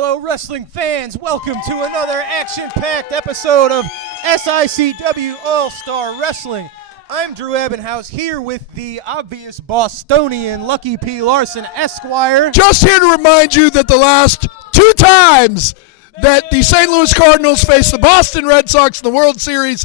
Hello, wrestling fans. Welcome to another action-packed episode of SICW All-Star Wrestling. I'm Drew Ebenhouse here with the obvious Bostonian Lucky P. Larson, Esquire. Just here to remind you that the last two times that the St. Louis Cardinals faced the Boston Red Sox in the World Series,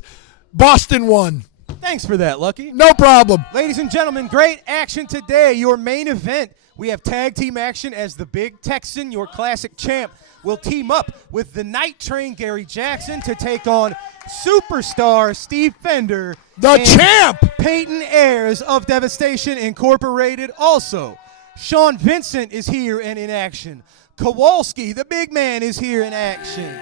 Boston won. Thanks for that, Lucky. No problem. Ladies and gentlemen, great action today. Your main event. We have tag team action as the Big Texan, your classic champ, will team up with the Night Train Gary Jackson to take on superstar Steve Fender. The champ! Peyton Ayers of Devastation Incorporated. Also, Shawn Vincent is here and in action. Kowalski, the big man, is here in action.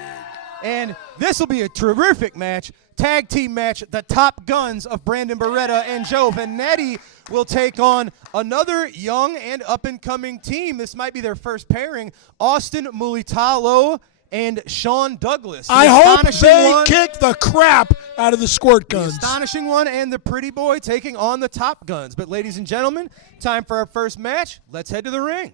And this will be a terrific match. Tag team match. The Top Guns of Brandon Beretta and Joe Vanetti will take on another young and up-and-coming team. This might be their first pairing. Austin Mulitalo and Sean Douglas. I hope they kick the crap out of the Squirt Guns. The Astonishing One and the Pretty Boy taking on the Top Guns. But ladies and gentlemen, time for our first match. Let's head to the ring.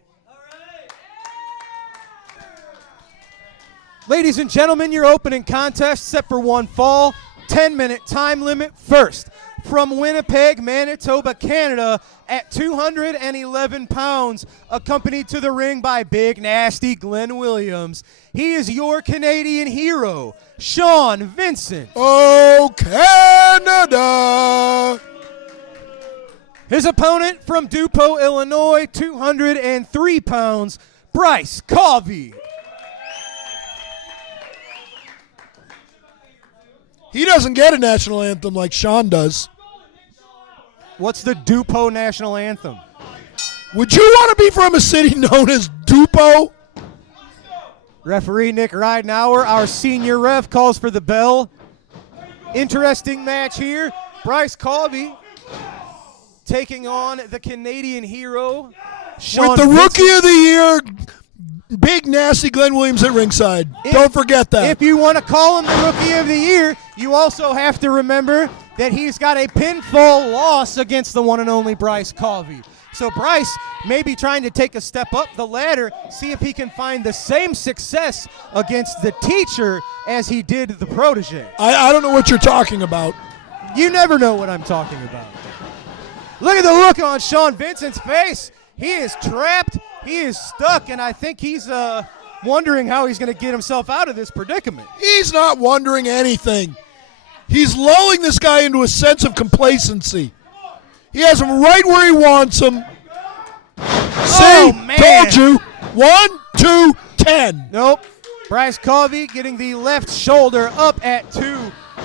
Ladies and gentlemen, your opening contest set for one fall. 10-minute time limit. First, from Winnipeg, Manitoba, Canada, at 211 pounds, accompanied to the ring by Big Nasty Glenn Williams. He is your Canadian hero, Shawn Vincent. Oh, Canada! His opponent from Dupo, Illinois, 203 pounds, Bryce Covey. He doesn't get a national anthem like Shawn does. What's the Dupo national anthem? Would you want to be from a city known as Dupo? Referee Nick Ridenauer, our senior ref, calls for the bell. Interesting match here. Bryce Covey taking on the Canadian hero, Shawn with the Vincent. Rookie of the Year, Big Nasty Glenn Williams at ringside. Don't forget that. If you want to call him the Rookie of the Year, you also have to remember that he's got a pinfall loss against the one and only Bryce Covey. So Bryce may be trying to take a step up the ladder, see if he can find the same success against the teacher as he did the protege. I don't know what you're talking about. You never know what I'm talking about. Look at the look on Shawn Vincent's face. He is trapped. He is stuck, and I think he's wondering how he's going to get himself out of this predicament. He's not wondering anything. He's lulling this guy into a sense of complacency. He has him right where he wants him. See, man. Told you. 1, 2, 10. Nope. Bryce Covey getting the left shoulder up at 2.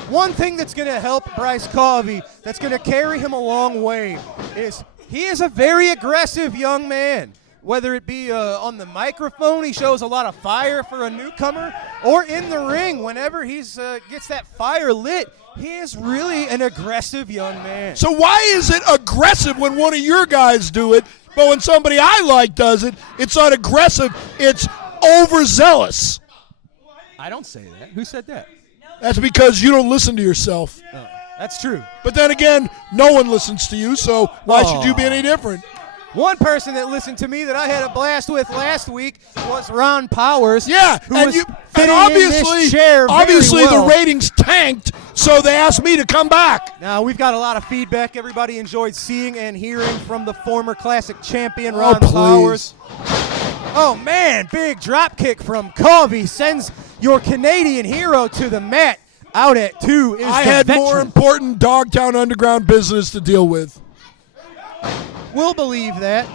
One thing that's going to help Bryce Covey, that's going to carry him a long way, is he is a very aggressive young man. Whether it be on the microphone, he shows a lot of fire for a newcomer, or in the ring, whenever he gets that fire lit, he is really an aggressive young man. So why is it aggressive when one of your guys do it, but when somebody I like does it, it's not aggressive, it's overzealous? I don't say that. Who said that? That's because you don't listen to yourself. Oh, that's true. But then again, no one listens to you, so why should you be any different? One person that listened to me that I had a blast with last week was Ron Powers. Yeah, who and, was and fitting obviously, in this chair very well. the ratings tanked, so they asked me to come back. Now, we've got a lot of feedback. Everybody enjoyed seeing and hearing from the former classic champion, Ron Powers. Oh, man, big drop kick from Covey sends your Canadian hero to the mat. Out at 2 is I the had veteran. more important Dogtown Underground business to deal with. We'll believe that.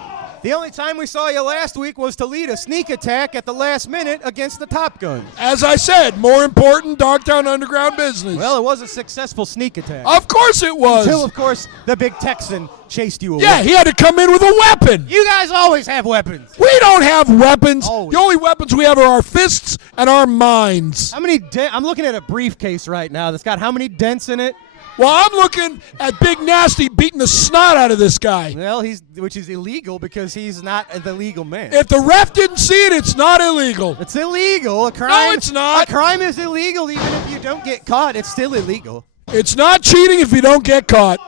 The only time we saw you last week was to lead a sneak attack at the last minute against the Top Gun. As I said, more important Dogtown Underground business. Well, it was a successful sneak attack. Of course it was. Until, of course, the Big Texan chased you away. Yeah, he had to come in with a weapon. You guys always have weapons. We don't have weapons. Always. The only weapons we have are our fists and our minds. How many? I'm looking at a briefcase right now that's got how many dents in it? Well, I'm looking at Big Nasty beating the snot out of this guy. Well, which is illegal because he's not the legal man. If the ref didn't see it, it's not illegal. It's illegal. A crime. No, it's not. A crime is illegal even if you don't get caught. It's still illegal. It's not cheating if you don't get caught.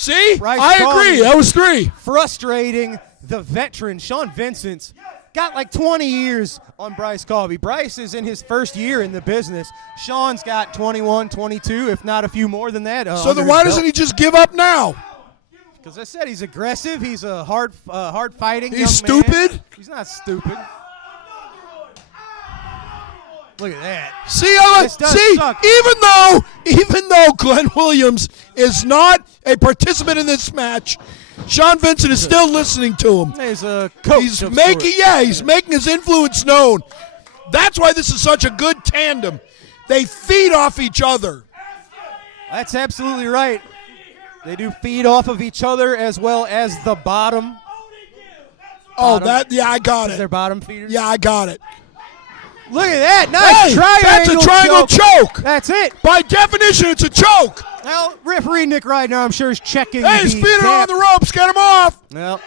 See? Bryce I Covey agree. That was 3. Frustrating the veteran, Shawn Vincent, got like 20 years on Bryce Colby. Bryce is in his first year in the business. Shawn's got 21, 22, if not a few more than that. So then why doesn't he just give up now? Because I said he's aggressive. He's a hard fighting He's young man. stupid? He's not stupid. Look at that. See, This does suck. even though Glenn Williams is not a participant in this match, Shawn Vincent is still listening to him. He's a coach. He's making his influence known. That's why this is such a good tandem. They feed off each other. That's absolutely right. They do feed off of each other as well as the bottom. I got it. They're bottom feeders. Yeah, I got it. Look at that. Nice triangle. That's a triangle choke. That's it. By definition, it's a choke. Well, referee Nick right now, I'm sure, is checking. Hey, he's feeding on the ropes. Get him off. Well,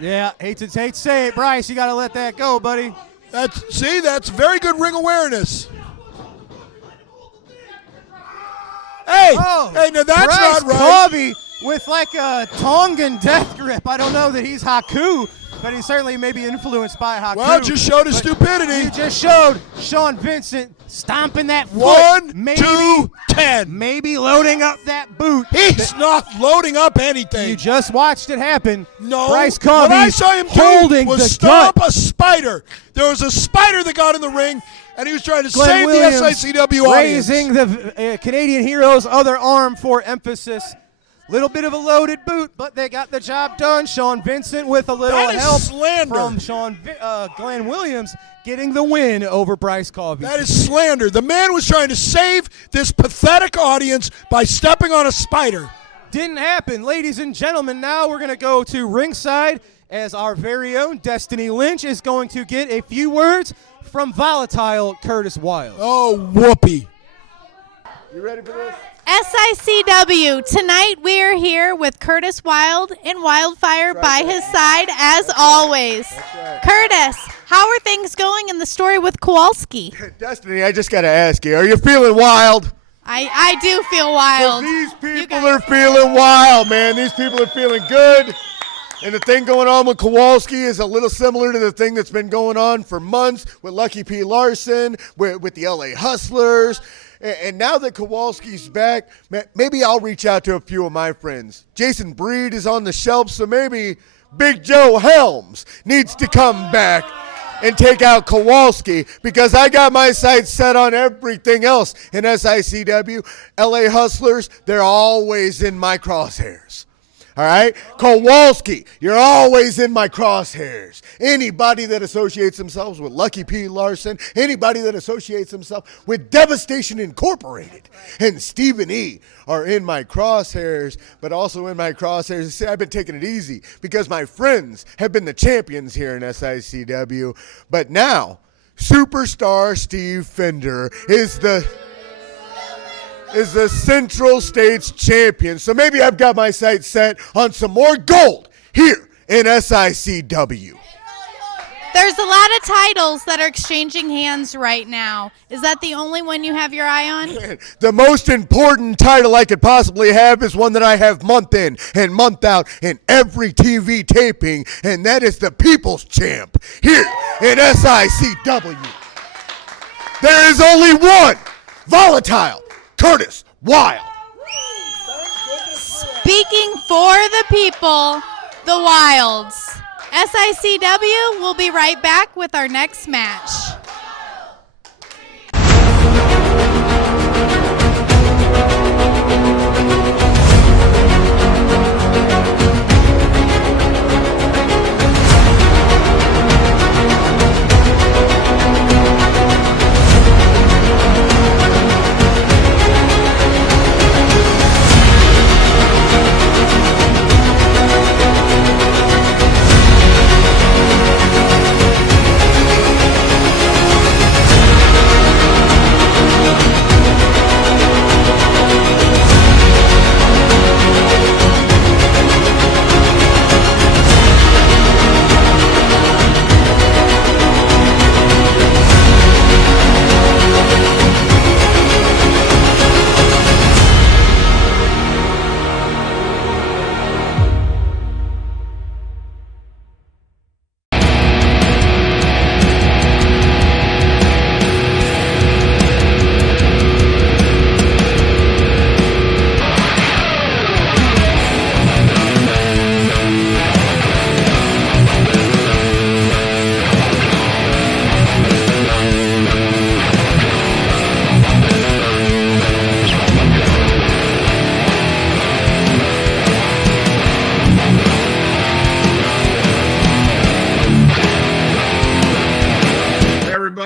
yeah, hate to say it, Bryce. You got to let that go, buddy. That's very good ring awareness. Hey, now that's Bryce not right. Colby with like a Tongan death grip. I don't know that he's Haku, but he certainly may be influenced by Haku. Well, just showed his stupidity. You just showed Shawn Vincent stomping that foot. 1, 2, 10. Maybe loading up that boot. He's not loading up anything. You just watched it happen. No. Bryce Colby what I saw him holding do was the stomp gut. a spider. There was a spider that got in the ring, and he was trying to Glenn save Williams the SICW audience. raising the Canadian hero's other arm for emphasis. Little bit of a loaded boot, but they got the job done. Shawn Vincent with a little That is help slander. from Glenn Williams getting the win over Bryce Colby. That is slander. The man was trying to save this pathetic audience by stepping on a spider. Didn't happen. Ladies and gentlemen, now we're going to go to ringside as our very own Destiny Lynch is going to get a few words from volatile Curtis Wilde. Oh, whoopee. You ready for this? SICW. Tonight we are here with Curtis Wilde and Wildfire by his side as always. right. Curtis, how are things going in the story with Kowalski? Destiny, I just got to ask you, are you feeling wild? I do feel wild. These You people guys- are feeling wild, man. These people are feeling good. And the thing going on with Kowalski is a little similar to the thing that's been going on for months with Lucky P. Larson, with the LA Hustlers. And now that Kowalski's back, maybe I'll reach out to a few of my friends. Jason Breed is on the shelf, so maybe Big Joe Helms needs to come back and take out Kowalski, because I got my sights set on everything else in SICW. LA Hustlers, they're always in my crosshairs. All right? Kowalski, you're always in my crosshairs. Anybody that associates themselves with Lucky P. Larson, anybody that associates himself with Devastation Incorporated, and Stephen E. are in my crosshairs, but also in my crosshairs. See, I've been taking it easy because my friends have been the champions here in SICW. But now, Superstar Steve Fender is the Central States champion. So maybe I've got my sights set on some more gold here in SICW. There's a lot of titles that are exchanging hands right now. Is that the only one you have your eye on? The most important title I could possibly have is one that I have month in and month out in every TV taping, and that is the People's Champ here in SICW. There is only one volatile Curtis Wilde. Speaking for the people, the Wilds. SICW will be right back with our next match.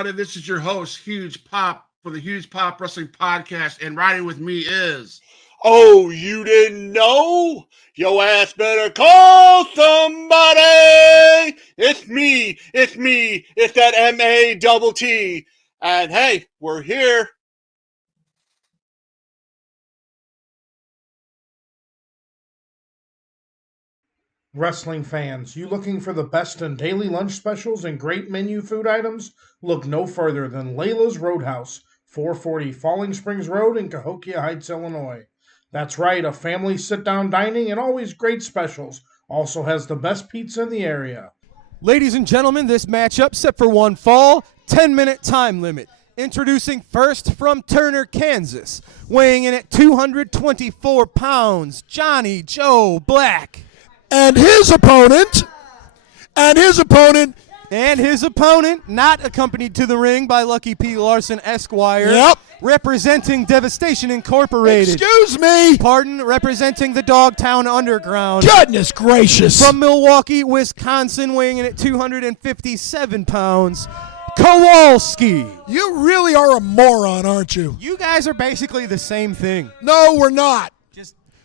everybody. This is your host, Huge Pop, for the Huge Pop Wrestling Podcast, and riding with me is... Oh, you didn't know? Yo ass better call somebody! It's me, it's that M-A-double-T. And hey, we're here. Wrestling fans, you looking for the best in daily lunch specials and great menu food items? Look no further than Layla's Roadhouse, 440 Falling Springs Road in Cahokia Heights, Illinois. That's right, a family sit-down dining and always great specials. Also has the best pizza in the area. Ladies and gentlemen, this matchup set for one fall, 10-minute time limit. Introducing first from Turner, Kansas, weighing in at 224 pounds, Johnny Joe Black. And his opponent, not accompanied to the ring by Lucky P. Larson Esquire. Yep. Representing Devastation Incorporated. Excuse me. Pardon, representing the Dogtown Underground. Goodness gracious. From Milwaukee, Wisconsin, weighing in at 257 pounds, Kowalski. You really are a moron, aren't you? You guys are basically the same thing. No, we're not.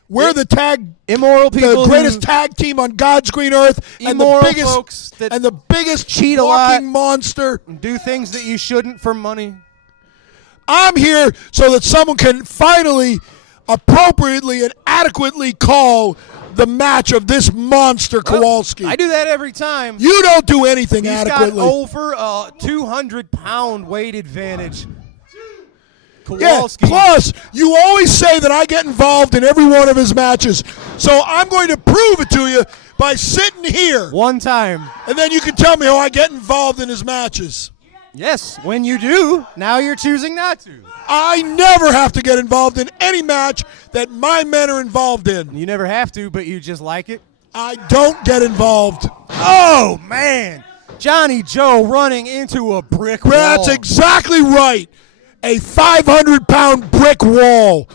We're the immoral people, the greatest tag team on God's green earth, and the biggest cheat walking monster. Do things that you shouldn't for money. I'm here so that someone can finally, appropriately, and adequately call the match of this monster, Kowalski. I do that every time. You don't do anything adequately. He's got over a 200-pound weight advantage. Kowalski. Yeah, plus, you always say that I get involved in every one of his matches. So I'm going to prove it to you by sitting here. One time. And then you can tell me how I get involved in his matches. Yes, when you do, now you're choosing not to. I never have to get involved in any match that my men are involved in. You never have to, but you just like it? I don't get involved. Oh, man. Johnny Joe running into a brick wall. That's exactly right. A 500-pound brick wall.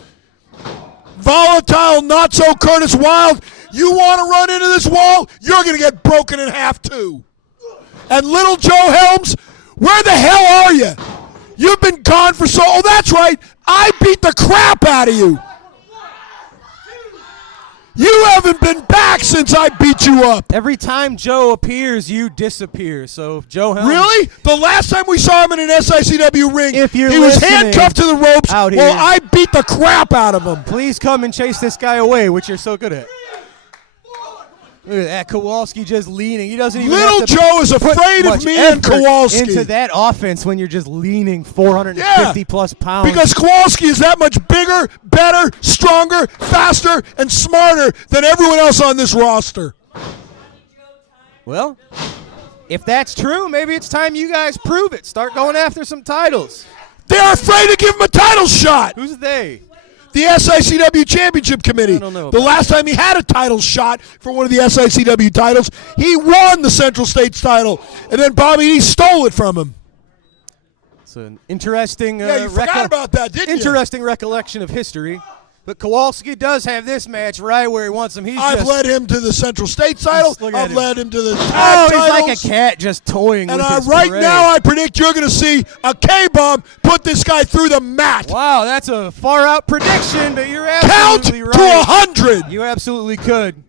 Volatile, not so Curtis Wilde. You want to run into this wall? You're going to get broken in half too. And little Joe Helms, where the hell are you? You've been gone for so... Oh, that's right. I beat the crap out of you. You haven't been back since I beat you up. Every time Joe appears, you disappear. So if Joe Helms... Really? The last time we saw him in an SICW ring, he was handcuffed to the ropes while I beat the crap out of him. Please come and chase this guy away, which you're so good at. Look at that, Kowalski just leaning. He doesn't even Little have to Joe is afraid of me and Kowalski. Into that offense when you're just leaning 450-plus pounds. Because Kowalski is that much bigger, better, stronger, faster, and smarter than everyone else on this roster. Well, if that's true, maybe it's time you guys prove it. Start going after some titles. They're afraid to give him a title shot. Who's they? The SICW Championship Committee. I don't know the last time he had a title shot for one of the SICW titles, he won the Central States title, and then Bobby D stole it from him. It's an interesting you forgot about that, didn't you? Interesting recollection of history. But Kowalski does have this match right where he wants him. I've led him to the Central States title. I've led him to the tag titles. He's like a cat just toying with his right parade. now I predict you're going to see a K-bomb put this guy through the mat. Wow, that's a far-out prediction, but you're Count absolutely right. to 100. You absolutely could.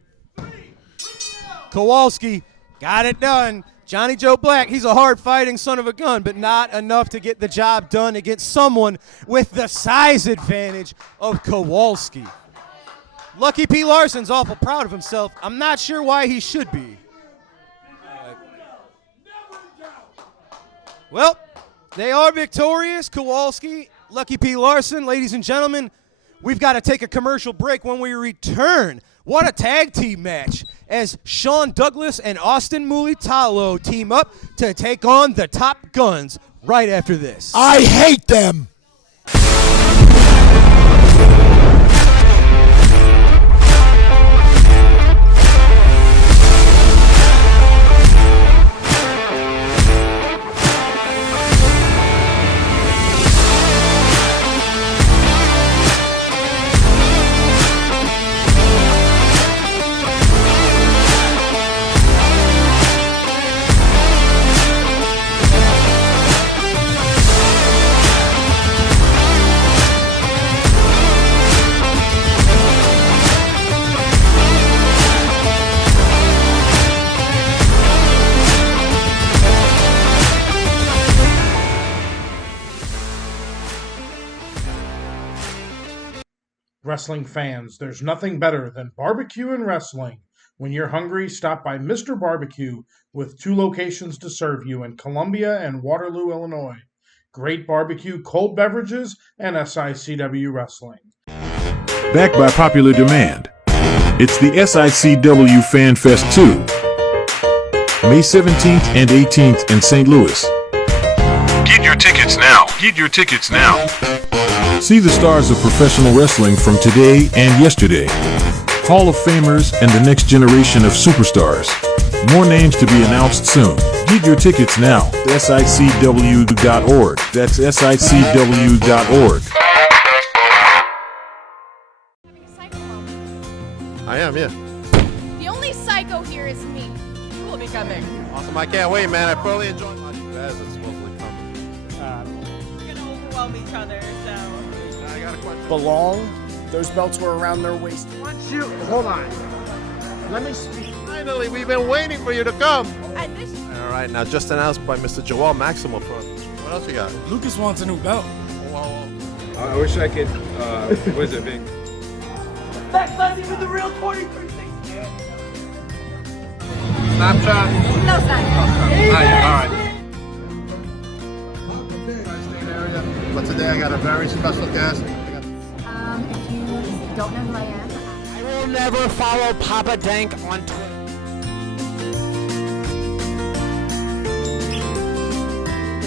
Kowalski got it done. Johnny Joe Black, he's a hard-fighting son of a gun, but not enough to get the job done against someone with the size advantage of Kowalski. Lucky P. Larson's awful proud of himself. I'm not sure why he should be. Well, they are victorious. Kowalski, Lucky P. Larson, ladies and gentlemen, we've got to take a commercial break. When we return, what a tag team match as Shawn Douglas and Austin Mulitalo team up to take on the Top Guns right after this. I hate them. Wrestling fans, there's nothing better than barbecue and wrestling. When you're hungry, stop by Mr. Barbecue with 2 locations to serve you in Columbia and Waterloo, Illinois. Great barbecue, cold beverages, and SICW wrestling. Backed by popular demand, it's the SICW Fan Fest 2, May 17th and 18th in St. Louis. Get your tickets now. Get your tickets now. See the stars of professional wrestling from today and yesterday, Hall of Famers and the next generation of superstars. More names to be announced soon. Get your tickets now. SICW.org. That's SICW.org. I am, yeah. The only psycho here is me. Who will be coming? Awesome, I can't wait, man. I thoroughly enjoyed my as it's supposedly coming. We're gonna overwhelm each other, so. I got a question. Belong. Those belts were around their waist. Hold on. Let me speak. Finally, we've been waiting for you to come. This All right, now just announced by Mr. Joel Maximo. What else you got? Lucas wants a new belt. Whoa. I wish I could, what is it, Vic? That's not even the real 2360. Snapchat? No sign. Alright. But today I got a very special guest. If you don't know who I am, I will never follow Papa Dank on Twitter.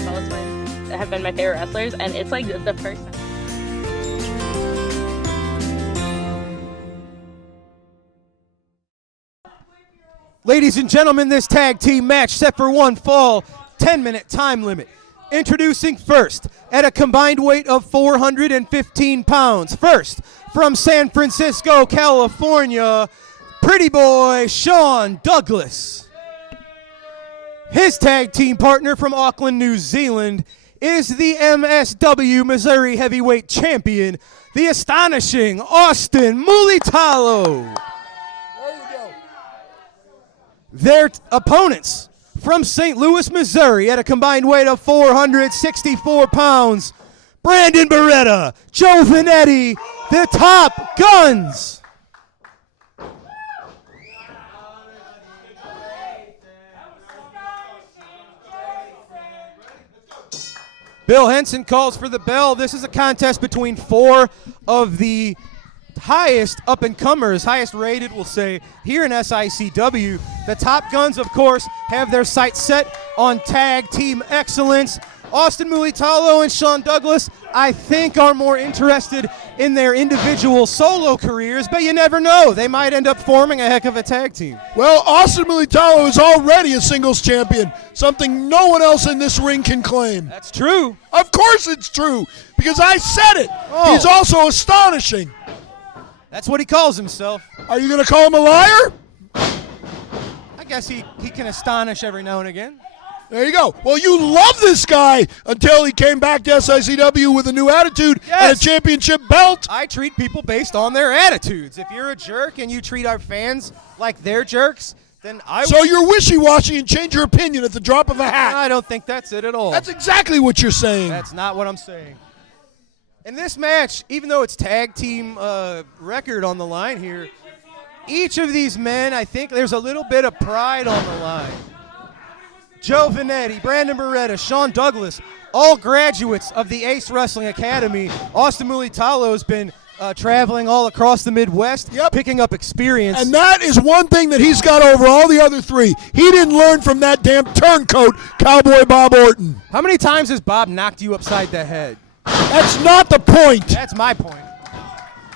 Bella Twins have been my favorite wrestlers, and it's like the first time. Ladies and gentlemen, this tag team match set for one fall, 10-minute time limit. Introducing first, at a combined weight of 415 pounds. First, from San Francisco, California, Pretty Boy Shawn Douglas. His tag team partner from Auckland, New Zealand, is the MSW Missouri Heavyweight Champion, the astonishing Austin Mulitalo. Their opponents from St. Louis, Missouri, at a combined weight of 464 pounds, Brandon Beretta, Joe Vanetti, the Top Guns. Bill Henson calls for the bell. This is a contest between 4 of the highest up-and-comers, highest rated, we'll say, here in SICW. The Top Guns, of course, have their sights set on tag team excellence. Austin Mulitalo and Shawn Douglas, I think, are more interested in their individual solo careers, but you never know. They might end up forming a heck of a tag team. Well, Austin Mulitalo is already a singles champion, something no one else in this ring can claim. That's true. Of course it's true, because I said it. Oh. He's also astonishing. That's what he calls himself. Are you going to call him a liar? I guess he can astonish every now and again. There you go. Well, you love this guy until he came back to SICW with a new attitude and a championship belt. I treat people based on their attitudes. If you're a jerk and you treat our fans like they're jerks, then I So you're wishy-washy and change your opinion at the drop of a hat. I don't think that's it at all. That's exactly what you're saying. That's not what I'm saying. In this match, even though it's tag team record on the line here, each of these men, I think there's a little bit of pride on the line. Joe Vanetti, Brandon Beretta, Shawn Douglas, all graduates of the Ace Wrestling Academy. Austin Mulitalo has been traveling all across the Midwest, picking up experience. And that is one thing that he's got over all the other 3. He didn't learn from that damn turncoat, Cowboy Bob Orton. How many times has Bob knocked you upside the head? That's not the point. That's my point.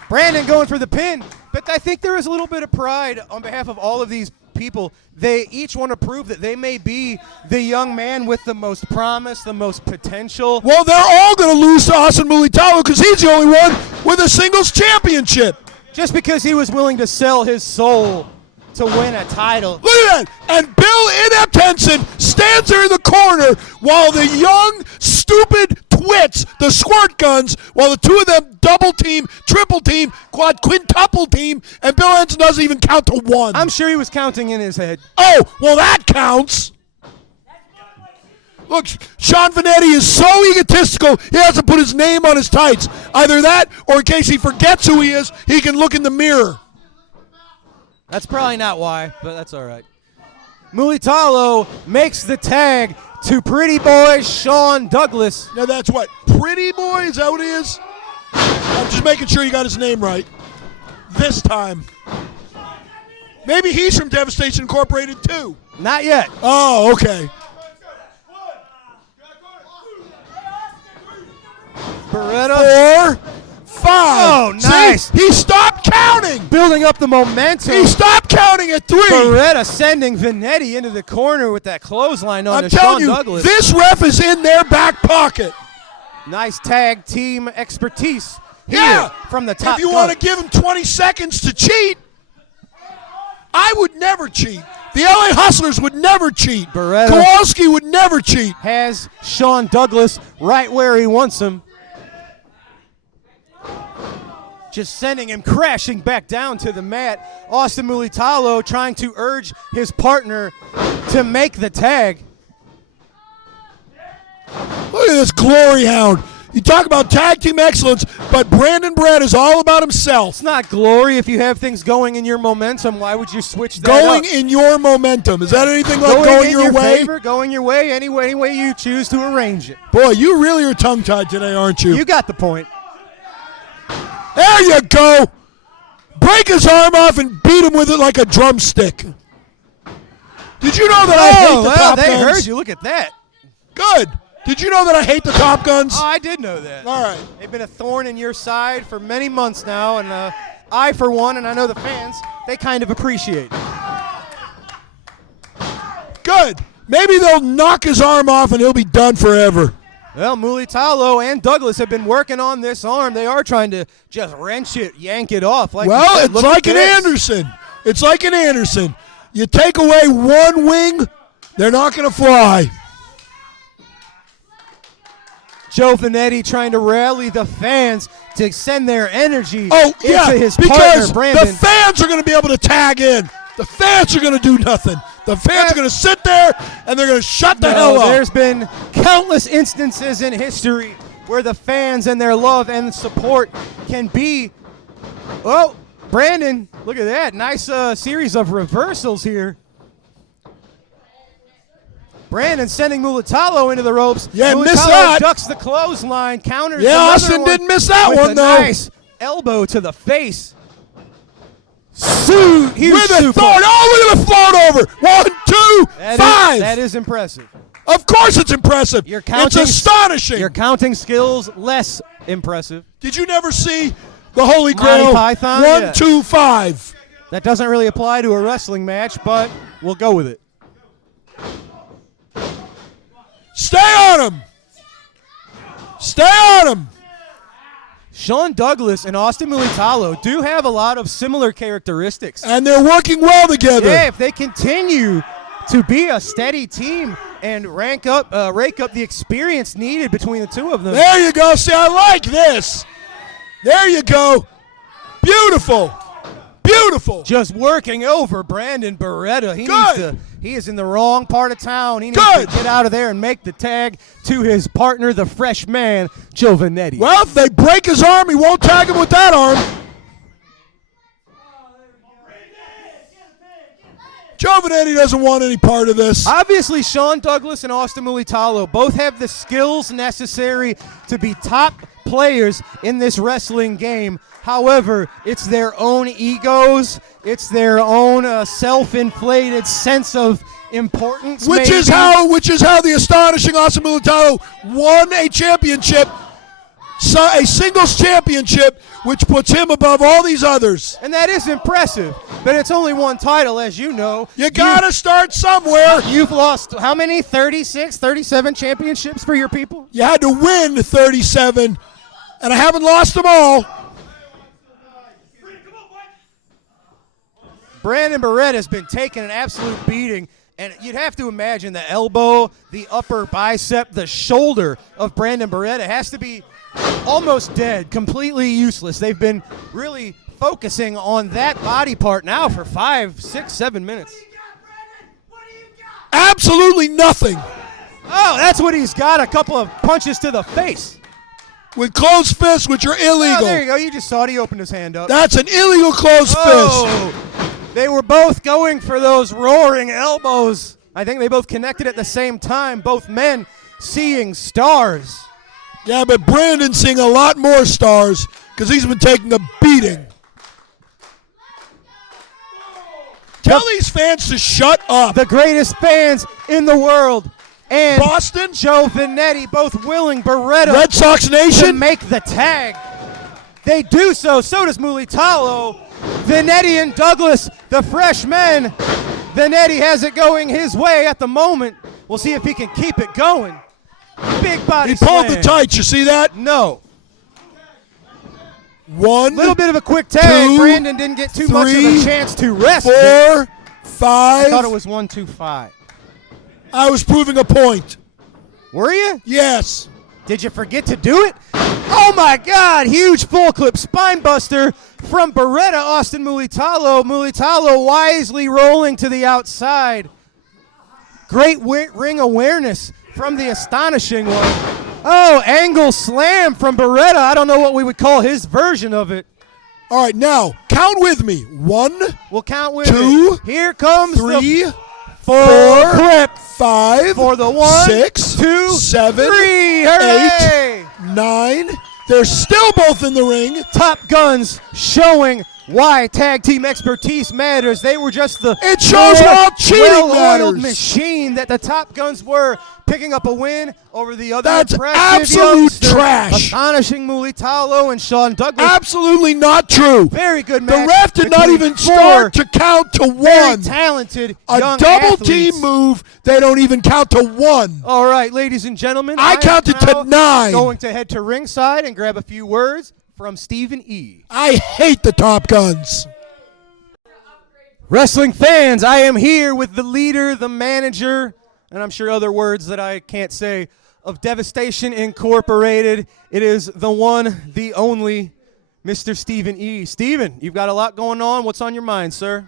Brandon going for the pin, but I think there is a little bit of pride on behalf of all of these people. They each want to prove that they may be the young man with the most promise, the most potential. Well, they're all going to lose to Austin Mulitalo because he's the only one with a singles championship. Just because he was willing to sell his soul to win a title. Look at that. And Bill Inept Henson stands there in the corner while the young, stupid twits, the squirt guns, while the 2 of them double team, triple team, quintuple team, and Bill Henson doesn't even count to 1. I'm sure he was counting in his head. Oh, well, that counts. Look, Shawn Vanetti is so egotistical, he hasn't put his name on his tights. Either that, or in case he forgets who he is, he can look in the mirror. That's probably not why, but that's all right. Mulitalo makes the tag to Pretty Boy Shawn Douglas. Now that's what? Pretty Boy? Is that what it is? I'm just making sure you got his name right. This time. Maybe he's from Devastation Incorporated too. Not yet. Oh, okay. Beretta. 4, 5. Oh, nice. See? He stopped counting. Building up the momentum. He stopped counting at 3. Beretta sending Vanetti into the corner with that clothesline on I'm to telling Shawn you, Douglas. this ref is in their back pocket. Nice tag team expertise here from the top. If you want to give him 20 seconds to cheat, I would never cheat. The LA Hustlers would never cheat. Beretta Kowalski would never cheat. has Shawn Douglas right where he wants him. Just sending him crashing back down to the mat. Austin Mulitalo trying to urge his partner to make the tag. Look at this glory hound. You talk about tag team excellence, but Brandon Brett is all about himself. It's not glory if you have things going in your momentum. Why would you switch that Going up? in your momentum. Is that anything like going in your way? Favor, going your way, any way you choose to arrange it. Boy, you really are tongue-tied today, aren't you? You got the point. There you go. Break his arm off and beat him with it like a drumstick. Did you know that I hate the Top they Guns? heard you. Look at that. Good. Did you know that I hate the Top Guns? Oh, I did know that. All right. They've been a thorn in your side for many months now, and I, for one, and I know the fans, they kind of appreciate it. Good. Maybe they'll knock his arm off and he'll be done forever. Well, Mulitalo and Douglas have been working on this arm. They are trying to just wrench it, yank it off. Like Well, said, it's look like at an this. Anderson. It's like an Anderson. You take away one wing, they're not going to fly. Joe Vanetti trying to rally the fans to send their energy yeah, into his because partner, Brandon. the fans are going to be able to tag in. The fans are going to do nothing. The fans are going to sit there, and they're going to shut the hell up. There's been countless instances in history where the fans and their love and support can be. Oh, Brandon, look at that. Nice series of reversals here. Brandon sending Mulitalo into the ropes. Yeah, Mulitalo missed that. ducks the clothesline, counters. Yeah, another Austin one didn't miss that with one, a though. Nice elbow to the face. Huge With a suplex. thorn. Oh, look at the float over. 1, 2, 5. That is impressive. Of course it's impressive. It's astonishing. Your counting skills less impressive. Did you never see the Holy Monty Grail? Python? 1, Yeah. 2, 5. That doesn't really apply to a wrestling match, but we'll go with it. Stay on him. Stay on him. Shawn Douglas and Austin Mulitalo do have a lot of similar characteristics. And they're working well together. Yeah, if they continue to be a steady team and rake up the experience needed between the two of them. There you go. See, I like this. There you go. Beautiful. Beautiful. Just working over Brandon Beretta. He is in the wrong part of town. He needs to get out of there and make the tag to his partner, the fresh man, Joe Vanetti. Well, if they break his arm, he won't tag him with that arm. Joe Vanetti doesn't want any part of this. Obviously, Shawn Douglas and Austin Mulitalo both have the skills necessary to be top players in this wrestling game. However, it's their own egos, it's their own self-inflated sense of importance. Which is how the astonishing Austin Mulitalo won a championship, a singles championship, which puts him above all these others. And that is impressive, but it's only one title, as you know. You gotta start somewhere. You've lost how many? 36, 37 championships for your people? You had to win 37, and I haven't lost them all. Brandon Beretta has been taking an absolute beating, and you'd have to imagine the elbow, the upper bicep, the shoulder of Brandon Beretta has to be almost dead, completely useless. They've been really focusing on that body part now for 5, 6, 7 minutes. Absolutely nothing. Oh, that's what he's got. A couple of punches to the face. With closed fists, which are illegal. Oh, there you go. You just saw it. He opened his hand up. That's an illegal closed fist. They were both going for those roaring elbows. I think they both connected at the same time. Both men seeing stars. Yeah, but Brandon's seeing a lot more stars because he's been taking a beating. Tell these fans to shut up. The greatest fans in the world. And Boston, Joe Venetti, both willing Beretta Red Sox Nation to make the tag. They do so. So does Mulitalo. Venetti and Douglas, the freshmen. Venetti has it going his way at the moment. We'll see if he can keep it going. Big body He pulled slam. the tights. You see that? No. One. Little bit of a quick tag. Two, Brandon didn't get too much of a chance to rest. 4, 5. I thought it was 1, 2, 5. I was proving a point. Were you? Yes. Did you forget to do it? Oh my God! Huge full clip spine buster from Beretta Austin Mulitalo. Mulitalo wisely rolling to the outside. Great ring awareness from the astonishing one. Oh, angle slam from Beretta. I don't know what we would call his version of it. All right, now count with me. 1. We'll count with 2. it. Here comes 3. the 4. clip 5. for the 1, 6. 2, 7. 3. Hooray! 8. 9. They're still both in the ring. Top Guns showing why tag team expertise matters. They were just the It shows why cheating well-oiled matters. machine that the Top Guns were, picking up a win over the other That's impressive absolute youngster, trash. Astonishing Mulitalo and Shawn Douglas. Absolutely not true. Very good The match. ref did not even start to count to 1. Very talented A young double athletes. team move, they don't even count to 1. All right, ladies and gentlemen. I counted to am now 9. Going to head to ringside and grab a few words from Stephen E. I hate the Top Guns. Wrestling fans, I am here with the leader, the manager, and I'm sure other words that I can't say, of Devastation Incorporated. It is the one, the only, Mr. Stephen E. Stephen, you've got a lot going on. What's on your mind, sir?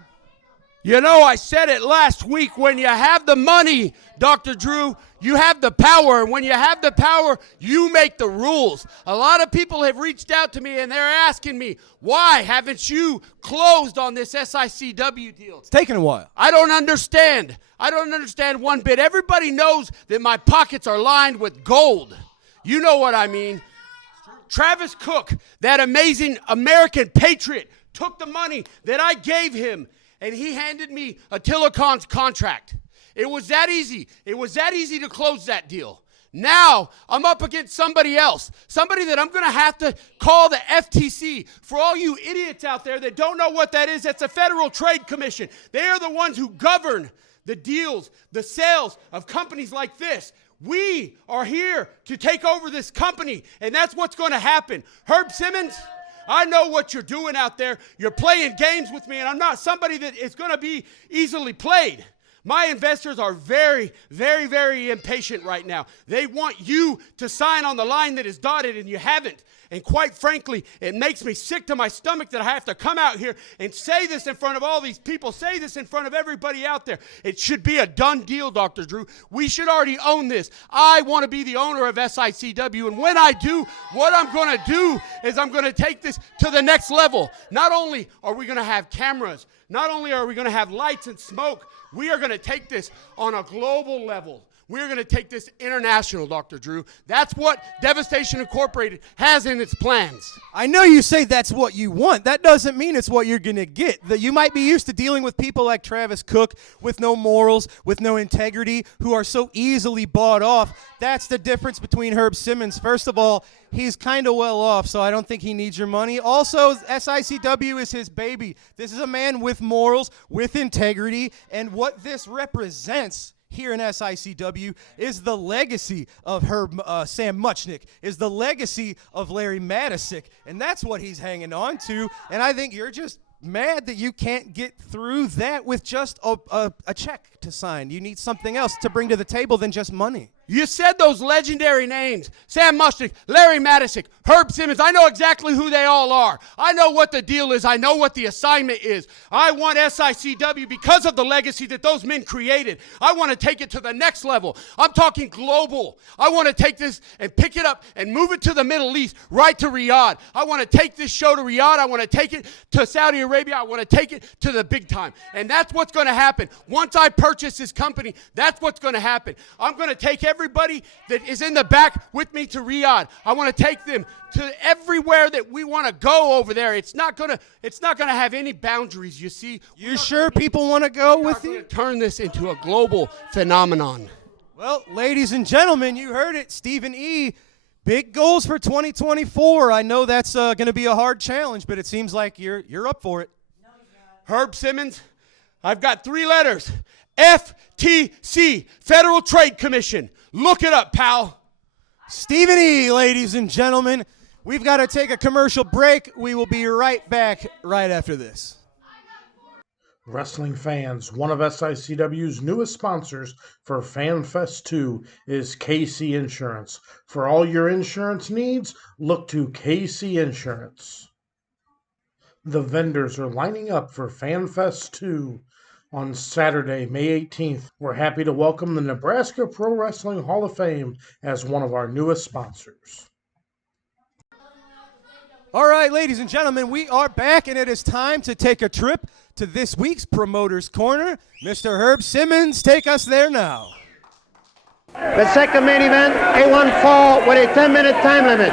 You know, I said it last week, when you have the money, Dr. Drew, you have the power. And when you have the power, you make the rules. A lot of people have reached out to me and they're asking me, why haven't you closed on this SICW deal? It's taken a while. I don't understand. I don't understand one bit. Everybody knows that my pockets are lined with gold. You know what I mean. Travis Cook, that amazing American patriot, took the money that I gave him and he handed me a Telecon's contract. It was that easy. It was that easy to close that deal. Now, I'm up against somebody else. Somebody that I'm going to have to call the FTC. For all you idiots out there that don't know what that is, that's a Federal Trade Commission. They are the ones who govern the deals, the sales of companies like this. We are here to take over this company, and that's what's going to happen. Herb Simmons, I know what you're doing out there. You're playing games with me, and I'm not somebody that is going to be easily played. My investors are very, very, very impatient right now. They want you to sign on the line that is dotted, and you haven't. And quite frankly, it makes me sick to my stomach that I have to come out here and say this in front of all these people, say this in front of everybody out there. It should be a done deal, Dr. Drew. We should already own this. I want to be the owner of SICW, and when I do, what I'm going to do is I'm going to take this to the next level. Not only are we going to have cameras, not only are we going to have lights and smoke, we are going to take this on a global level. We're going to take this international, Dr. Drew. That's what Devastation Incorporated has in its plans. I know you say that's what you want. That doesn't mean it's what you're going to get. That you might be used to dealing with people like Travis Cook with no morals, with no integrity, who are so easily bought off. That's the difference between Herb Simmons. First of all, he's kind of well off, so I don't think he needs your money. Also, SICW is his baby. This is a man with morals, with integrity, and what this represents here in SICW is the legacy of Sam Muchnick, is the legacy of Larry Matisick, and that's what he's hanging on to. And I think you're just mad that you can't get through that with just a check to sign. You need something else to bring to the table than just money. You said those legendary names. Sam Mustick, Larry Madisick, Herb Simmons. I know exactly who they all are. I know what the deal is. I know what the assignment is. I want SICW, because of the legacy that those men created, I want to take it to the next level. I'm talking global. I want to take this and pick it up and move it to the Middle East, right to Riyadh. I want to take this show to Riyadh. I want to take it to Saudi Arabia. I want to take it to the big time. And that's what's going to happen. Once I purchase this company, that's what's going to happen. I'm going to take everybody that is in the back with me to Riyadh. I want to take them to everywhere that we want to go over there. It's not gonna have any boundaries, you see. You sure people want to go with you? Turn this into a global phenomenon. Well, ladies and gentlemen, you heard it. Stephen E., big goals for 2024. I know that's going to be a hard challenge, but it seems like you're up for it. Herb Simmons, I've got 3 letters. FTC, Federal Trade Commission. Look it up, pal. Stephen E., ladies and gentlemen. We've got to take a commercial break. We will be right back right after this. Wrestling fans, one of SICW's newest sponsors for FanFest 2 is KC Insurance. For all your insurance needs, look to KC Insurance. The vendors are lining up for FanFest 2 on Saturday, May 18th. We're happy to welcome the Nebraska Pro Wrestling Hall of Fame as one of our newest sponsors. All right, ladies and gentlemen, we are back, and it is time to take a trip to this week's Promoter's Corner. Mr. Herb Simmons, take us there now. The second main event, A1 fall with a 10-minute time limit.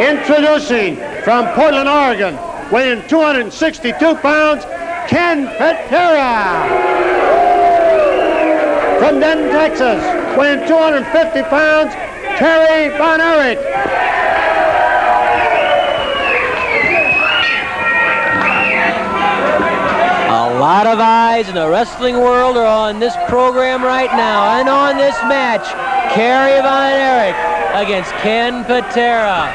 Introducing from Portland, Oregon, weighing 262 pounds, Ken Patera. From Denton, Texas, weighing 250 pounds, Terry Von Erich. A lot of eyes in the wrestling world are on this program right now, and on this match, Kerry Von Erich against Ken Patera.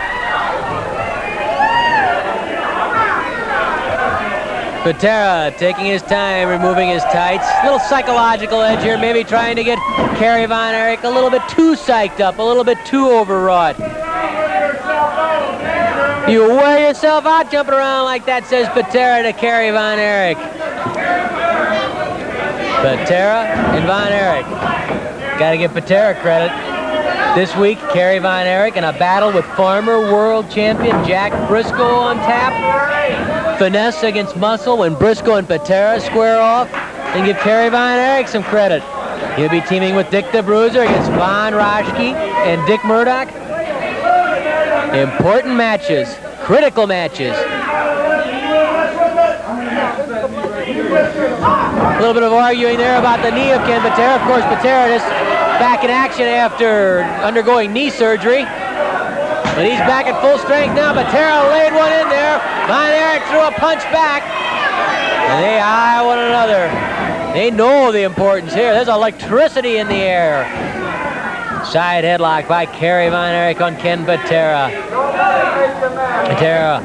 Patera taking his time, removing his tights. Little psychological edge here, maybe trying to get Kerry Von Erich a little bit too psyched up, a little bit too overwrought. You wear yourself out jumping around like that, says Patera to Kerry Von Erich. Patera and Von Erich. Got to give Patera credit. This week, Kerry Von Erich in a battle with former world champion Jack Briscoe on tap. Finesse against muscle when Briscoe and Patera square off. And give Kerry Von Erich some credit. He'll be teaming with Dick the Bruiser against Von Roschke and Dick Murdoch. Important matches, critical matches. A little bit of arguing there about the knee of Ken Patera. Of course, Patera is back in action after undergoing knee surgery. But he's back at full strength now. Patera laid one in there. Von Erich threw a punch back. And they eye one another. They know the importance here. There's electricity in the air. Side headlock by Kerry Von Erich on Ken Patera. Patera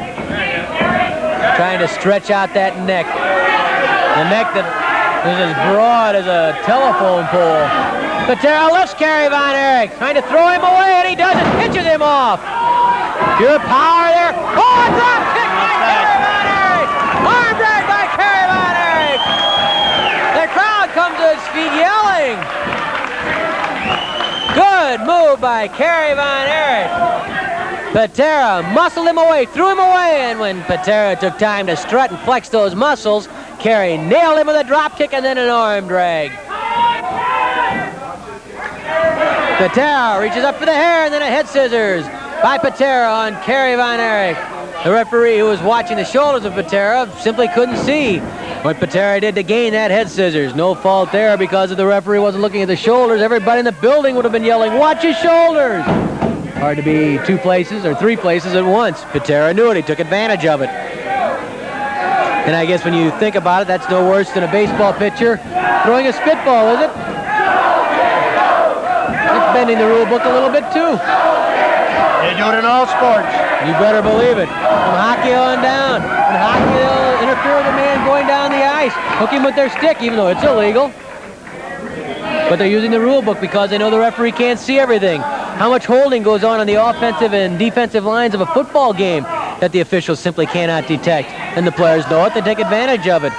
trying to stretch out that neck. The neck that is as broad as a telephone pole. Patera lifts Kerry Von Erich, trying to throw him away, and he doesn't. Pitches him off. Pure power there. Oh, a drop kick by Kerry Von Erich. Arm drag by Kerry Von Erich. The crowd comes to its feet yelling. Good move by Kerry Von Erich. Patera muscled him away, threw him away, and when Patera took time to strut and flex those muscles, Kerry nailed him with a drop kick and then an arm drag. Patera reaches up for the hair and then a head scissors by Patera on Kerry Von Erich. The referee who was watching the shoulders of Patera simply couldn't see what Patera did to gain that head scissors. No fault there because if the referee wasn't looking at the shoulders, everybody in the building would have been yelling, "Watch his shoulders!" Hard to be 2 places or 3 places at once. Patera knew it. He took advantage of it. And I guess when you think about it, that's no worse than a baseball pitcher throwing a spitball, is it? It's bending the rule book a little bit too. They do it in all sports. You better believe it. From hockey on down. In hockey, they'll interfere with a man going down the ice. Hook him with their stick, even though it's illegal. but they're using the rule book because they know the referee can't see everything. How much holding goes on the offensive and defensive lines of a football game that the officials simply cannot detect. And the players know it, they take advantage of it.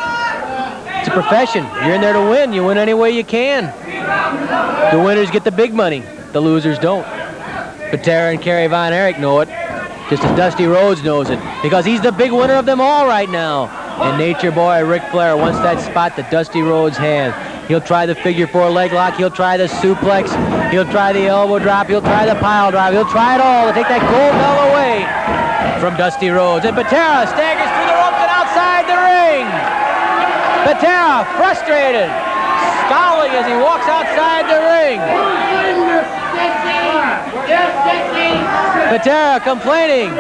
It's a profession. You're in there to win. You win any way you can. The winners get the big money. The losers don't. Patera and Kerry Von Erich know it, just as Dusty Rhodes knows it, because he's the big winner of them all right now. And Nature Boy Ric Flair wants that spot that Dusty Rhodes has. He'll try the figure 4 leg lock. He'll try the suplex. He'll try the elbow drop. He'll try the pile drive. He'll try it all to take that gold medal away from Dusty Rhodes. And Patera staggers through the ropes and outside the ring. Patera frustrated, scowling as he walks outside the ring. Patera complaining.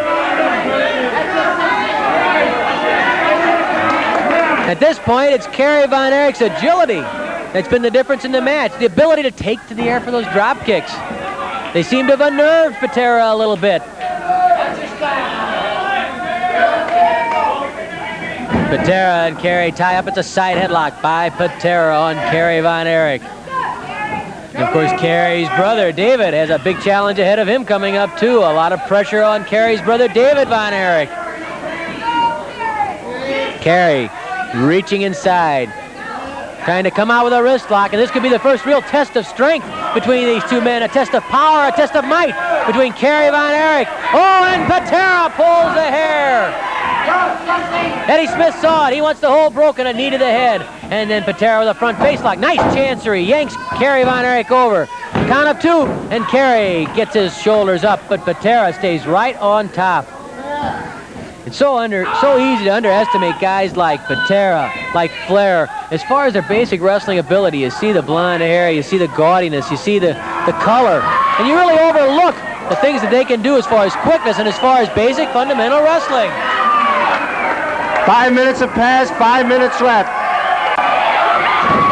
At this point, it's Kerry Von Erich's agility that's been the difference in the match. The ability to take to the air for those drop kicks. They seem to have unnerved Patera a little bit. Patera and Kerry tie up. It's a side headlock by Patera on Kerry Von Erich. And of course, Kerry's brother, David, has a big challenge ahead of him coming up, too. A lot of pressure on Kerry's brother, David Von Erich. Kerry reaching inside, trying to come out with a wrist lock, and this could be the first real test of strength between these two men, a test of power, a test of might between Kerry Von Erich. Oh, and Patera pulls the hair. Eddie Smith saw it. He wants the hold broken, a knee to the head. And then Patera with a front face lock. Nice chancery. Yanks Kerry Von Erich over. Count of 2, and Kerry gets his shoulders up, but Patera stays right on top. It's so easy to underestimate guys like Patera, like Flair. As far as their basic wrestling ability, you see the blonde hair, you see the gaudiness, you see the color, and you really overlook the things that they can do as far as quickness and as far as basic fundamental wrestling. 5 minutes have passed, 5 minutes left.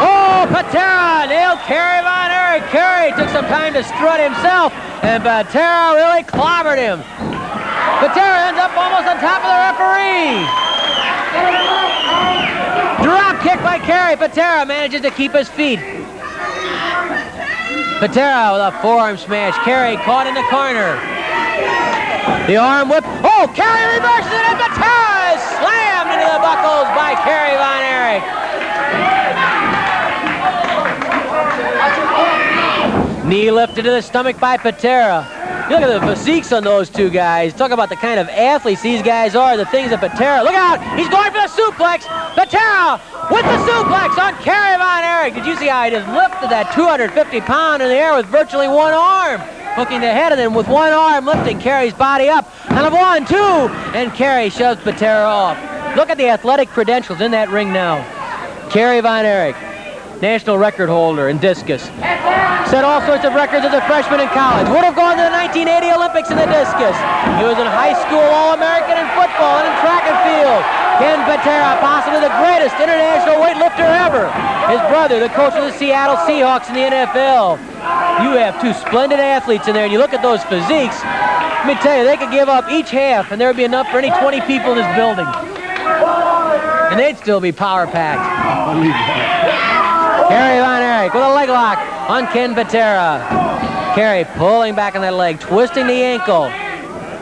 Oh, Patera nailed Kerry Von Erich. Kerry took some time to strut himself, and Patera really clobbered him. Patera ends up almost on top of the referee. Drop kick by Kerry. Patera manages to keep his feet. Patera with a forearm smash. Kerry caught in the corner. The arm whip. Oh, Kerry reverses it, and Patera is slammed into the buckles by Kerry Von Erich. Knee lifted to the stomach by Patera. You look at the physiques on those two guys. Talk about the kind of athletes these guys are, the things that Patera... Look out! He's going for the suplex! Patera with the suplex on Kerry Von Erich. Did you see how he just lifted that 250-pound in the air with virtually one arm? Hooking the head, and then with one arm lifting Kerry's body up. And of 1, 2, and Kerry shoves Patera off. Look at the athletic credentials in that ring now. Kerry Von Erich, national record holder in discus. Set all sorts of records as a freshman in college. Would have gone to the 1980 Olympics in the discus. He was in high school All-American in football and in track and field. Ken Patera, possibly the greatest international weightlifter ever. His brother, the coach of the Seattle Seahawks in the NFL. You have two splendid athletes in there, and you look at those physiques. Let me tell you, they could give up each half, and there would be enough for any 20 people in this building. And they'd still be power-packed. Kerry Von Erich with a leg lock on Ken Patera. Kerry pulling back on that leg, twisting the ankle.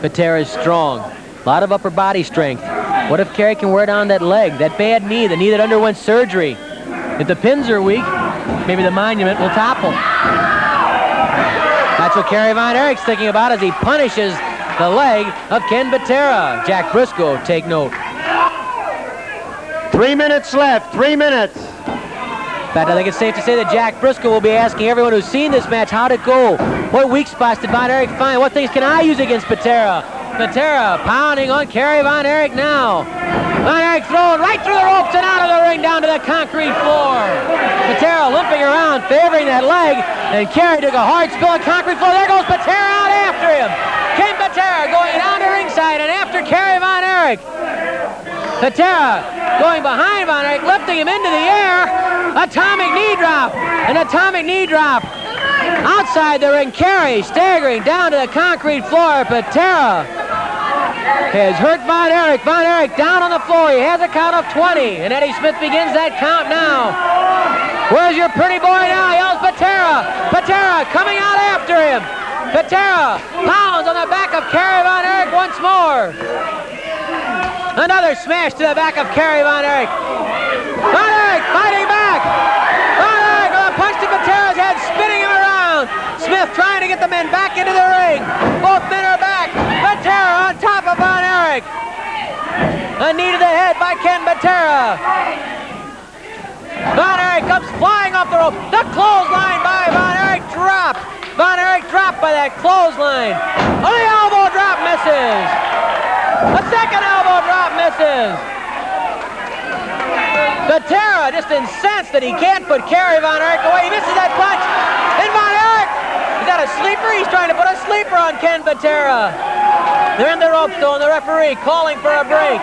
Patera is strong. A lot of upper body strength. What if Kerry can wear down that leg, that bad knee, the knee that underwent surgery? If the pins are weak, maybe the monument will topple. That's what Kerry Von Erich's thinking about as he punishes the leg of Ken Patera. Jack Briscoe, take note. 3 minutes left, 3 minutes. In fact, I think it's safe to say that Jack Briscoe will be asking everyone who's seen this match how'd it go. What weak spots did Von Erich find? What things can I use against Patera? Patera pounding on Kerry Von Erich now. Von Erich thrown right through the ropes and out of the ring down to the concrete floor. Patera limping around, favoring that leg, and Kerry took a hard spill on concrete floor. There goes Patera out after him. Ken Patera going down to ringside and after Kerry Von Erich. Patera going behind Von Erich, lifting him into the air. Atomic knee drop, an atomic knee drop. Outside the ring, Kerry staggering down to the concrete floor. Patera has hurt Von Erich. Von Erich down on the floor. He has a count of 20, and Eddie Smith begins that count now. Where's your pretty boy now? Yells Patera. Patera coming out after him. Patera pounds on the back of Kerry Von Erich once more. Another smash to the back of Kerry Von Erich. Von Erich fighting back. Von Erich with a punch to Patera's head, spinning him around. Smith trying to get the men back into the ring. Both men are back. Patera on top of Von Erich. A knee to the head by Ken Patera. Von Erich comes flying off the rope. The clothesline by Von Erich dropped. Von Erich dropped by that clothesline. Oh, the elbow drop misses. A second elbow drop misses. Patera just incensed that he can't put Kerry Von Erich away. He misses that punch. And Von Erich, is that a sleeper? He's trying to put a sleeper on Ken Patera. They're in the ropes though, and the referee calling for a break.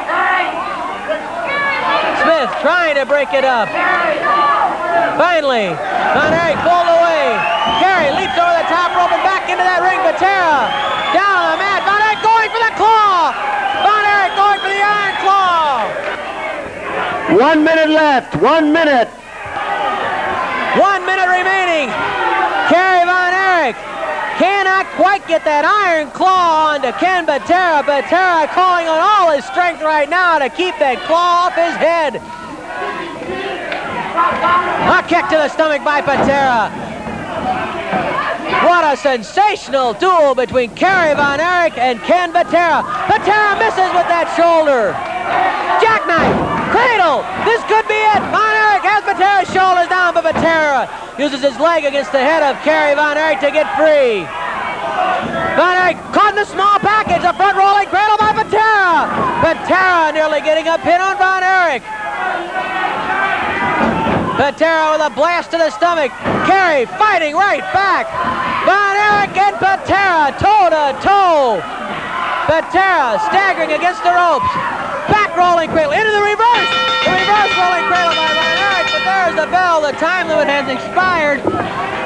Smith trying to break it up. Finally, Von Erich pulled away. Kerry leaps over the top rope and back into that ring. Patera down on the mat. Von Erich going for the claw. Von Erich going for the iron claw. 1 minute left. 1 minute. 1 minute remaining. Kerry Von Erich cannot quite get that iron claw onto Ken Patera. Patera calling on all his strength right now to keep that claw off his head. A kick to the stomach by Patera. What a sensational duel between Kerry Von Erich and Ken Patera. Patera misses with that shoulder. Jackknife, cradle, this could be it. Von Erich has Patera's shoulders down, but Patera uses his leg against the head of Kerry Von Erich to get free. Von Erich caught in the small package, a front rolling cradle by Patera. Patera nearly getting a pin on Von Erich. Patera with a blast to the stomach. Kerry fighting right back. Von Erich and Patera toe to toe. Patera staggering against the ropes. Back rolling cradle into the reverse. The reverse rolling cradle by Von Erich, but there's the bell. The time limit has expired.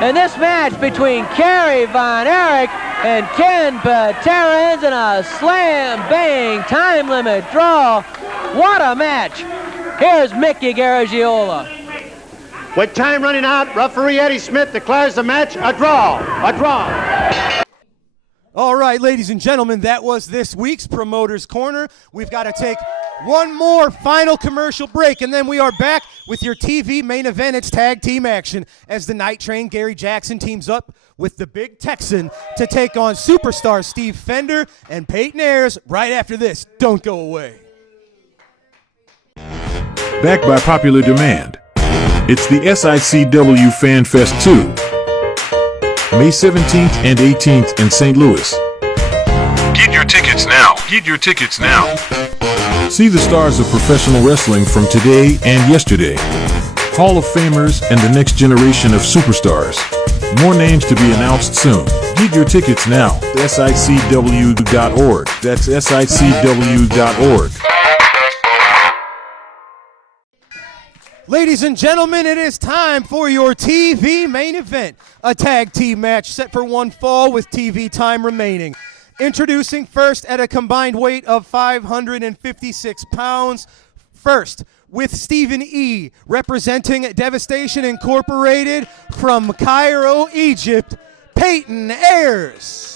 And this match between Kerry Von Erich and Ken Patera ends in a slam bang time limit draw. What a match. Here's Mickey Garagiola. With time running out, referee Eddie Smith declares the match a draw. A draw. All right, ladies and gentlemen, that was this week's Promoter's Corner. We've got to take one more final commercial break, and then we are back with your TV main event. It's tag team action as the Night Train Gary Jackson teams up with the Big Texan to take on superstar Steve Fender and Peyton Ayers right after this. Don't go away. Back by popular demand. It's the SICW Fan Fest 2, May 17th and 18th in St. Louis. Get your tickets now. Get your tickets now. See the stars of professional wrestling from today and yesterday. Hall of Famers and the next generation of superstars. More names to be announced soon. Get your tickets now. SICW.org. That's SICW.org. Ladies and gentlemen, it is time for your TV main event. A tag team match set for one fall with TV time remaining. Introducing first at a combined weight of 556 pounds. First, with Stephen E. representing Devastation Incorporated from Cairo, Egypt, Peyton Ayers.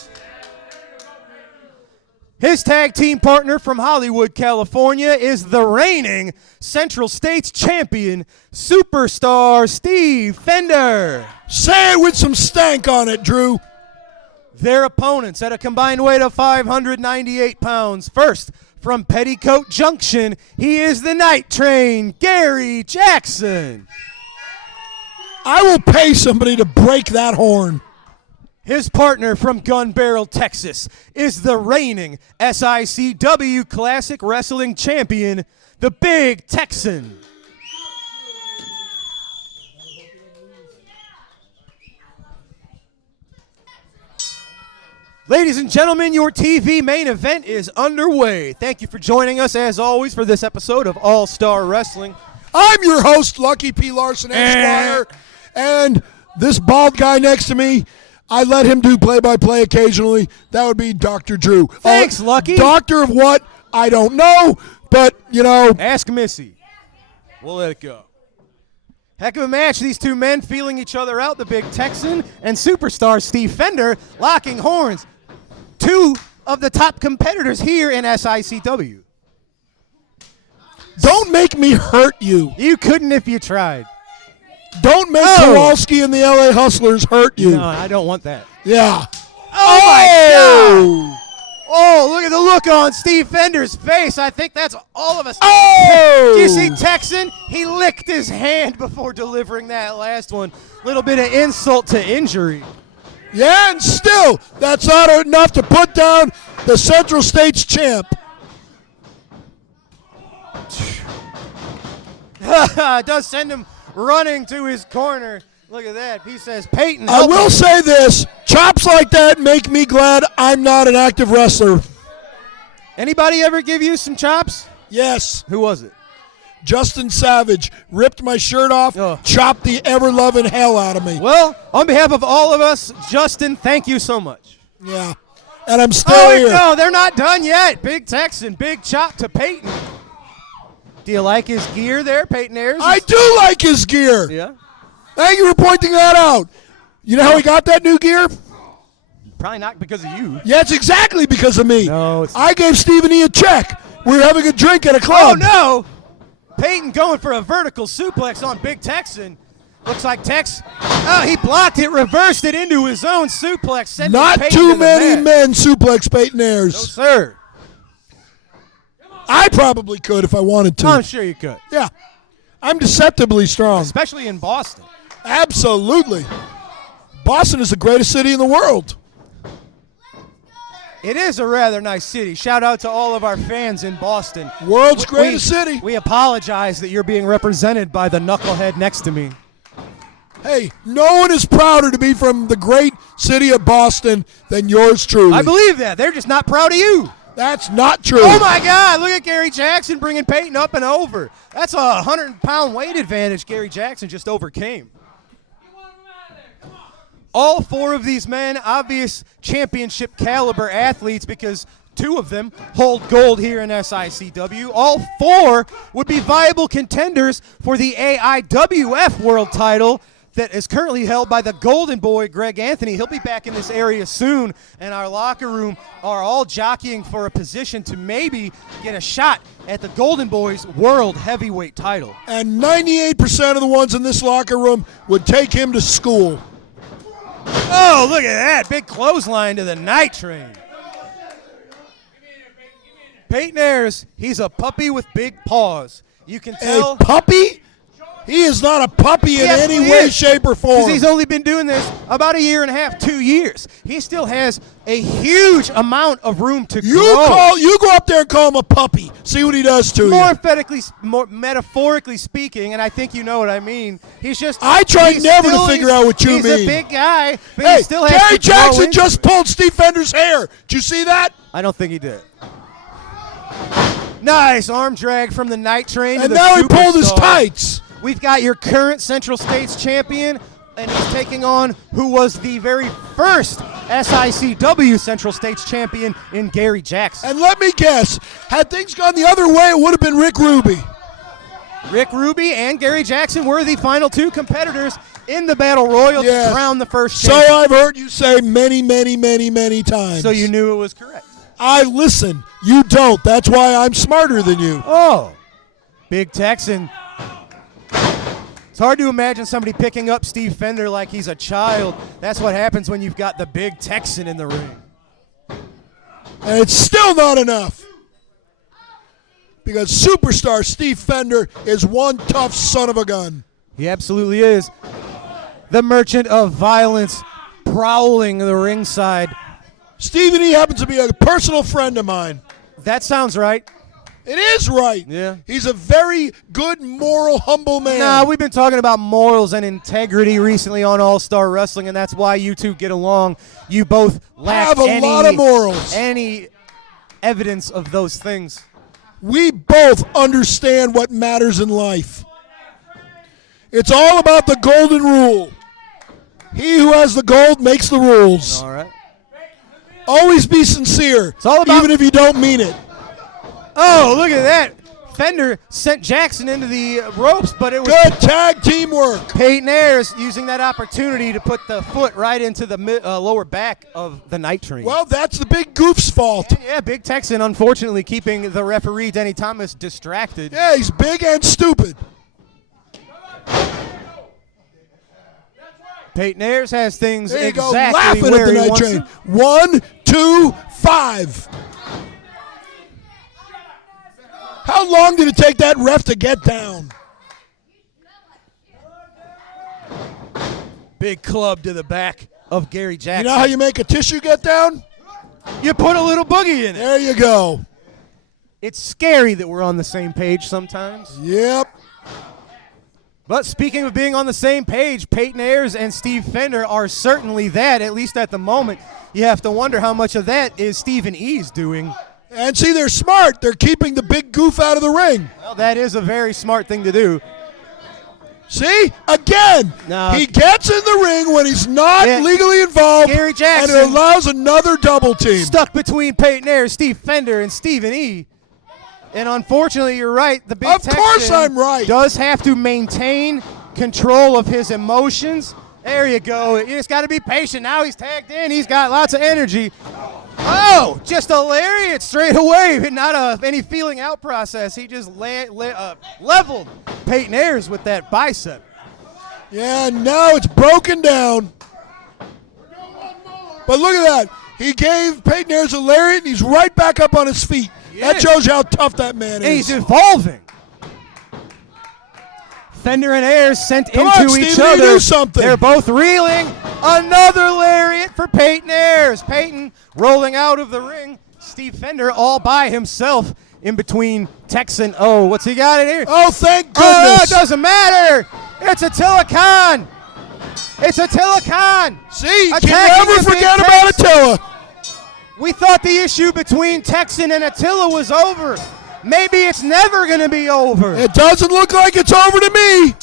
His tag team partner from Hollywood, California is the reigning Central States champion, superstar Steve Fender. Say it with some stank on it, Drew. Their opponents at a combined weight of 598 pounds. First, from Petticoat Junction, he is the Night Train, Gary Jackson. I will pay somebody to break that horn. His partner from Gun Barrel, Texas, is the reigning SICW Classic Wrestling Champion, the Big Texan. Ladies and gentlemen, your TV main event is underway. Thank you for joining us, as always, for this episode of All-Star Wrestling. I'm your host, Lucky P. Larson, Esquire, and this bald guy next to me, I let him do play-by-play occasionally. That would be Dr. Drew. Thanks, Lucky. Doctor of what? I don't know, but, you know. Ask Missy. We'll let it go. Heck of a match. These two men feeling each other out. The Big Texan and superstar Steve Fender locking horns. Two of the top competitors here in SICW. Don't make me hurt you. You couldn't if you tried. Don't make Kowalski and the LA Hustlers hurt you. No, I don't want that. Yeah. Oh, my God. Oh, look at the look on Steve Fender's face. I think that's all of us. Oh! Do you see Texan? He licked his hand before delivering that last one. Little bit of insult to injury. Yeah, and still, that's not enough to put down the Central States champ. Does send him running to his corner. Look at that. He says, Peyton. I will say this. Chops like that make me glad I'm not an active wrestler. Anybody ever give you some chops? Yes. Who was it? Justin Savage ripped my shirt off, chopped the ever-loving hell out of me. Well, on behalf of all of us, Justin, thank you so much. Yeah. And I'm still here. No, they're not done yet. Big Texan, big chop to Peyton. Do you like his gear there, Peyton Ayers? I do like his gear. Yeah. Thank you for pointing that out. You know how he got that new gear? Probably not because of you. Yeah, it's exactly because of me. No, I gave Stephen E a check. We were having a drink at a club. Oh, no. Peyton going for a vertical suplex on Big Texan. Looks like Tex. Oh, he blocked it, reversed it into his own suplex. Not Peyton too to the many mat. men suplex Peyton Ayers. No, sir. I probably could if I wanted to. I'm sure you could. Yeah. I'm deceptively strong. Especially in Boston. Absolutely. Boston is the greatest city in the world. It is a rather nice city. Shout out to all of our fans in Boston. World's greatest city. We apologize that you're being represented by the knucklehead next to me. Hey, no one is prouder to be from the great city of Boston than yours truly. I believe that. They're just not proud of you. That's not true. Oh, my God. Look at Gary Jackson bringing Peyton up and over. That's a 100-pound weight advantage Gary Jackson just overcame. All four of these men, obvious championship caliber athletes because two of them hold gold here in SICW. All four would be viable contenders for the AIWF world title that is currently held by the Golden Boy, Greg Anthony. He'll be back in this area soon, and our locker room are all jockeying for a position to maybe get a shot at the Golden Boy's world heavyweight title. And 98% of the ones in this locker room would take him to school. Oh, look at that. Big clothesline to the night train. Peyton Ayers, he's a puppy with big paws. You can tell. A puppy? He is not a puppy in any way, shape, or form. Because he's only been doing this about a year and a half, 2 years. He still has a huge amount of room to grow. You go up there and call him a puppy. See what he does to you. More metaphorically speaking, and I think you know what I mean. He's just. I try never to figure out what you mean. He's a big guy, but hey, he still has Gary to grow Jackson into just it. pulled Steve Fender's hair. Did you see that? I don't think he did. Nice arm drag from the night train. And now he pulled his tights. We've got your current Central States champion, and he's taking on who was the very first SICW Central States champion in Gary Jackson. And let me guess, had things gone the other way, it would have been Rick Ruby. Rick Ruby and Gary Jackson were the final two competitors in the Battle Royal to crown the first champion. So I've heard you say many, many, many, many times. So you knew it was correct. I listen. You don't. That's why I'm smarter than you. Oh, Big Texan. It's hard to imagine somebody picking up Steve Fender like he's a child. That's what happens when you've got the Big Texan in the ring. And it's still not enough. Because superstar Steve Fender is one tough son of a gun. He absolutely is. The merchant of violence prowling the ringside. Stephen E. happens to be a personal friend of mine. That sounds right. It is right. Yeah. He's a very good, moral, humble man. Nah, we've been talking about morals and integrity recently on All-Star Wrestling, and that's why you two get along. You both lack have a lot of morals. Any evidence of those things. We both understand what matters in life. It's all about the golden rule. He who has the gold makes the rules. All right. Always be sincere, it's all about, even if you don't mean it. Oh, look at that. Fender sent Jackson into the ropes, but it was good tag teamwork. Peyton Ayers using that opportunity to put the foot right into the lower back of the Night Train. Well, that's the Big Goof's fault. And yeah, Big Texan unfortunately keeping the referee Denny Thomas distracted. Yeah, he's big and stupid. Peyton Ayers has things there you exactly go, laughing where at the he Night wants Train. them. 1, 2, 5. How long did it take that ref to get down? Big club to the back of Gary Jackson. You know how you make a tissue get down? You put a little boogie in it. There you go. It's scary that we're on the same page sometimes. Yep. But speaking of being on the same page, Peyton Ayers and Steve Fender are certainly that, at least at the moment. You have to wonder how much of that is Stephen E's doing. And see, they're smart. They're keeping the Big Goof out of the ring. Well, that is a very smart thing to do. See? Again, he gets in the ring when he's not legally involved, Gary Jackson, and it allows another double team. Stuck between Peyton Ayers, Steve Fender, and Stephen E. And unfortunately, you're right. The Big Texan, of course I'm right, does have to maintain control of his emotions. There you go. You just got to be patient. Now he's tagged in. He's got lots of energy. Oh, just a lariat straight away. Not any feeling out process. He just leveled Peyton Ayers with that bicep. Yeah, now it's broken down. But look at that. He gave Peyton Ayers a lariat, and he's right back up on his feet. That shows how tough that man is. And he's evolving. Fender and Ayers sent into each other. Do something. They're both reeling. Another lariat for Peyton Ayers. Peyton rolling out of the ring. Steve Fender all by himself in between Texan. Oh, what's he got in here? Oh, thank goodness. Oh, it doesn't matter. It's Attila Khan. It's Attila Khan. See, you can never forget about Attila. We thought the issue between Texan and Attila was over. Maybe it's never going to be over. It doesn't look like it's over to me.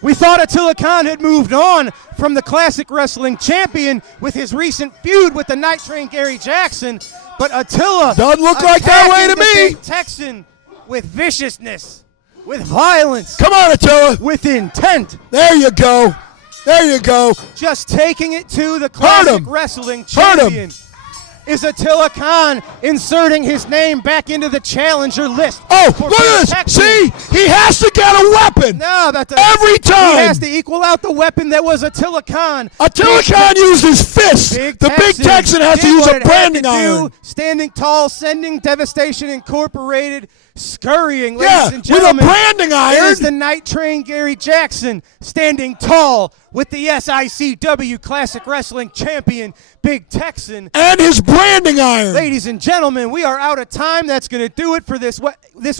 We thought Attila Khan had moved on from the Classic Wrestling champion with his recent feud with the Night Train Gary Jackson, but Attila doesn't look like that way to me. Big Texan with viciousness, with violence. Come on, Attila. With intent. There you go. There you go. Just taking it to the Classic Wrestling champion. Is Attila Khan inserting his name back into the challenger list? Oh, look at this. See, he has to get a weapon. No, every time. He has to equal out the weapon that was Attila Khan. Attila Khan used his fist. The Big Texan has to use a branding iron. Standing tall, sending Devastation Incorporated, scurrying, ladies and gentlemen. With a branding iron. There's the Night Train Gary Jackson standing tall with the SICW Classic Wrestling champion, Big Texan. And his branding iron. Ladies and gentlemen, we are out of time. That's going to do it for this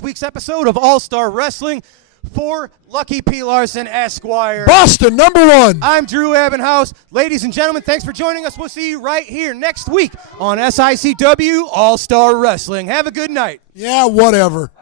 week's episode of All-Star Wrestling for Lucky P. Larson, Esquire. Boston, #1. I'm Drew Abbenhouse. Ladies and gentlemen, thanks for joining us. We'll see you right here next week on SICW All-Star Wrestling. Have a good night. Yeah, whatever.